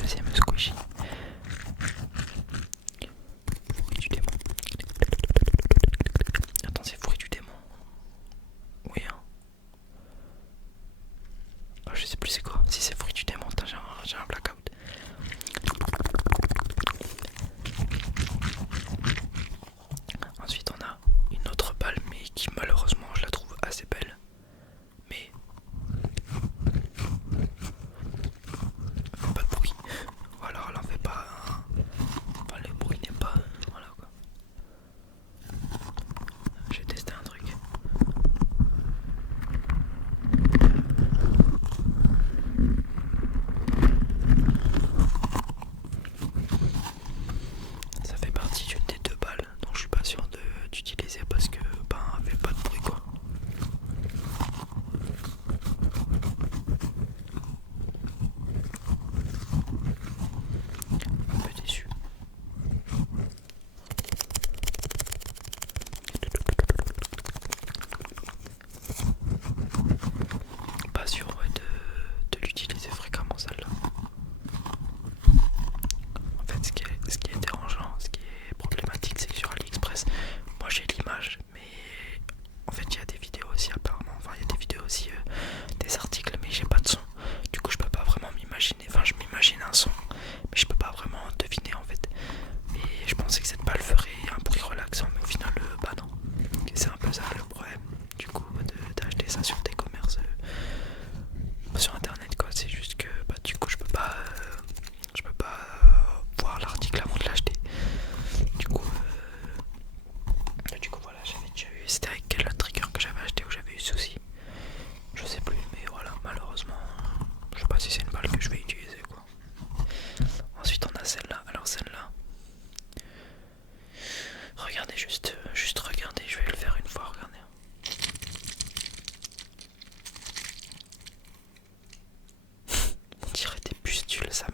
deuxième squishy. Fruit du démon. Attends, c'est fruit du démon. Oui, hein. Oh, je sais plus c'est quoi. Si c'est fruit du démon, j'ai un blackout. Ensuite, on a une autre balle, mais qui malheureusement je la trouve assez belle. Mais elle fait pas de bruit. Ou alors elle en fait pas. Enfin, le bruit n'est pas. Voilà quoi. J'ai testé un truc. Ça fait partie d'une des deux balles, donc je suis pas sûr d'utiliser parce que ben elle fait pas de bruit quoi. Un peu déçu. Pas sûr ouais, de l'utiliser fréquemment celle-là. En fait ce qui est dérangeant, ce qui est problématique, c'est que sur AliExpress, moi j'ai l'image, mais en fait il y a des vidéos aussi apparemment, enfin il y a des vidéos aussi, des articles, mais j'ai pas de son. Du coup je peux pas vraiment m'imaginer, enfin je m'imagine un son, mais je peux pas vraiment deviner en fait. Et je pensais que cette balle ferait un bruit relaxant, mais au final bah non. C'est un peu ça le problème du coup d'acheter ça sur des commerces sur internet quoi. C'est juste que bah du coup je peux pas voir l'article avant de l'acheter. Du coup voilà, j'avais déjà eu, c'était avec quel trigger que j'avais acheté où j'avais eu souci, je sais plus, mais voilà, malheureusement je sais pas si c'est une balle que je vais utiliser quoi. Ensuite on a celle-là. Alors celle-là, regardez juste regardez, je vais le faire une fois, regardez. On dirait des pustules, ça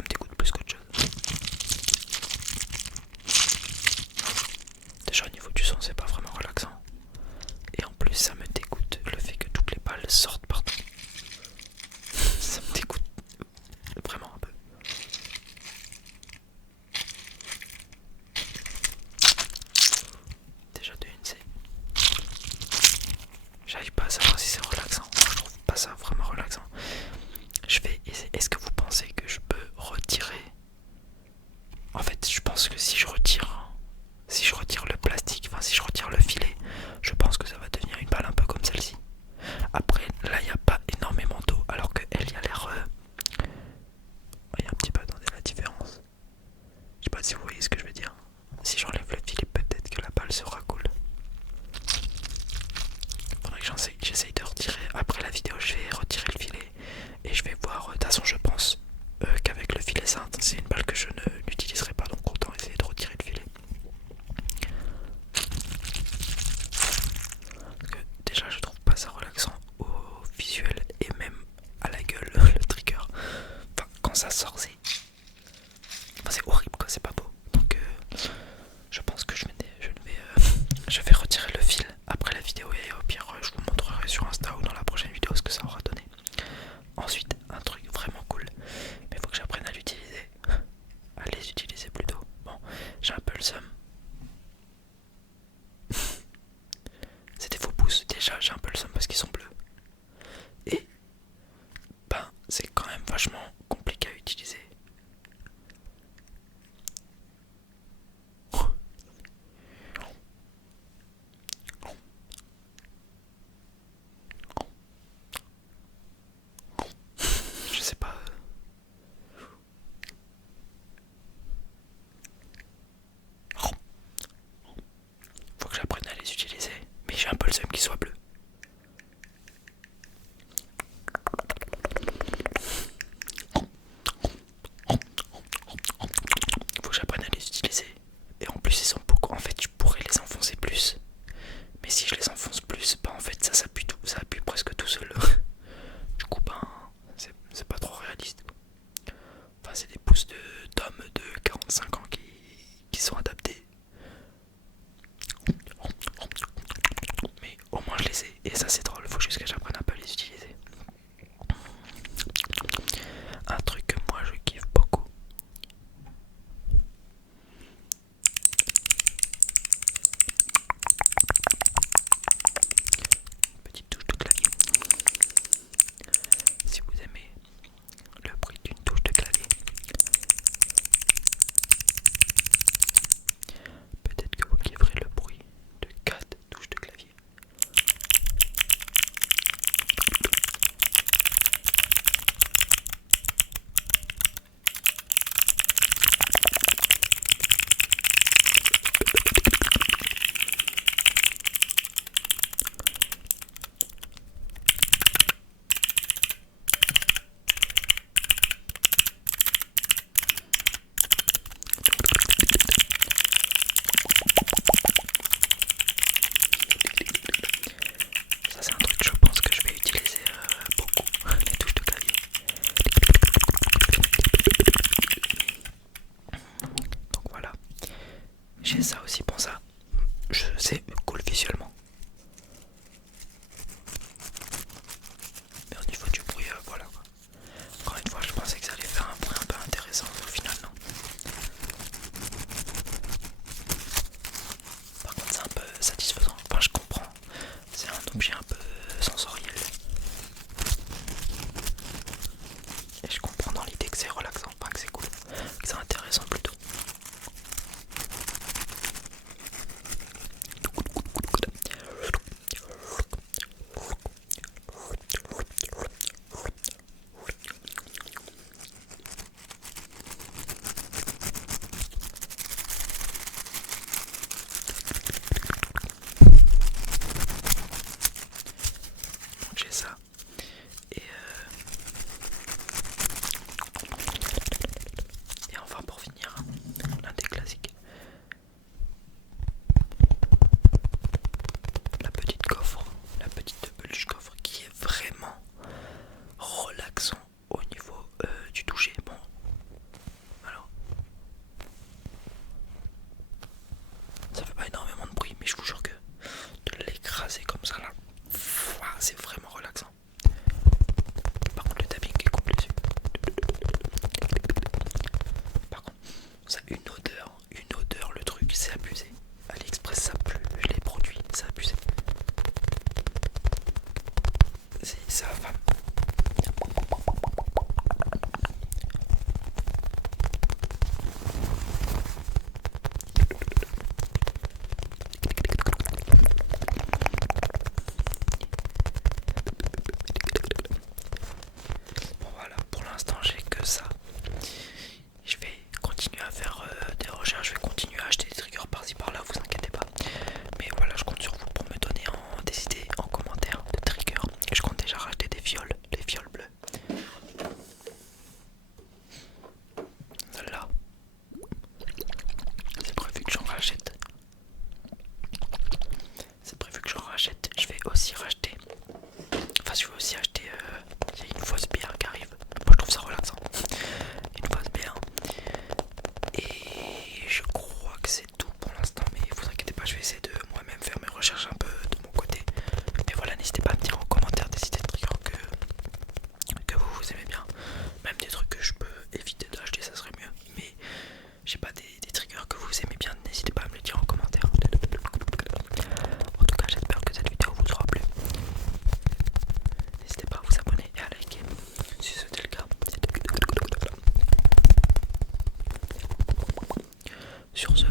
me dégoûte plus qu'autre chose. Déjà au niveau du son c'est pas vraiment relaxant. Et en plus ça me dégoûte le fait que toutes les balles sortent partout. Ça me dégoûte vraiment un peu. Déjà de une c'est... J'arrive pas à savoir si c'est relaxant. Moi, je trouve pas ça vraiment relaxant. Je vais essayer. Est-ce que vous pensez que je peux retirer... En fait je pense que si je retire le plastique, enfin si je retire le filet, je pense que ça va devenir une balle un peu comme celle-ci. Après là il n'y a pas énormément d'eau alors que elle il y a l'air... Il y a un petit peu, attendez la différence. Je sais pas si vous voyez ce que je veux dire. Si j'enlève le filet peut-être que la balle sera cool. Faudrait que j'essaye de retirer. Après la vidéo je vais retirer le filet et je vais voir. De toute façon je pense qu'avec le filet c'est une balle que je n'utiliserai pas, donc autant essayer de retirer le filet. Parce que déjà je trouve pas ça relaxant au visuel et même à la gueule le trigger. Enfin quand ça sort c'est horrible quoi, c'est pas beau. Donc je pense que je vais retirer le fil après la vidéo et au pire je vous montrerai sur Insta ou dans la prochaine vidéo ce que ça aura donné. Ensuite un truc vraiment cool, mais faut que j'apprenne à l'utiliser. À les utiliser plutôt. Bon, j'ai un peu le seum. C'est des faux pouces déjà, j'ai un peu le seum parce qu'ils sont bleus. Et ben c'est quand même vachement compliqué à utiliser. Je sais pas. Faut que j'apprenne à les utiliser. Mais j'ai un peu le seum qu'ils soient bleus. ça une odeur, le truc, c'est abusé. AliExpress, ça pue, les produits, c'est abusé. C'est ça, femme. Bon voilà, pour l'instant j'ai que ça. Je vais continuer à faire des recherches, je vais continuer à acheter des triggers par-ci par-là, vous inquiétez pas. Mais voilà, je compte sur vous pour me donner des idées en commentaire de triggers. Je compte déjà racheter des fioles, les fioles bleues. Celle-là, c'est prévu que j'en rachète. C'est prévu que j'en rachète. Je vais aussi racheter. Enfin, je vais aussi acheter. Il y a une fausse bière qui arrive. Moi, je trouve ça relaxant. Une fausse bière. Et je crois que c'est tout pour l'instant. Mais vous inquiétez pas, je vais essayer de moi-même faire mes recherches un peu de mon côté. Mais voilà, n'hésitez pas à me dire en commentaire des idées de triggers que vous aimez bien. Même des trucs que je peux éviter d'acheter, ça serait mieux. Mais j'ai pas des triggers que vous aimez bien, n'hésitez pas à me le dire en commentaire. En tout cas, j'espère que cette vidéo vous aura plu. N'hésitez pas à vous abonner et à liker si c'était le cas. Sur ce,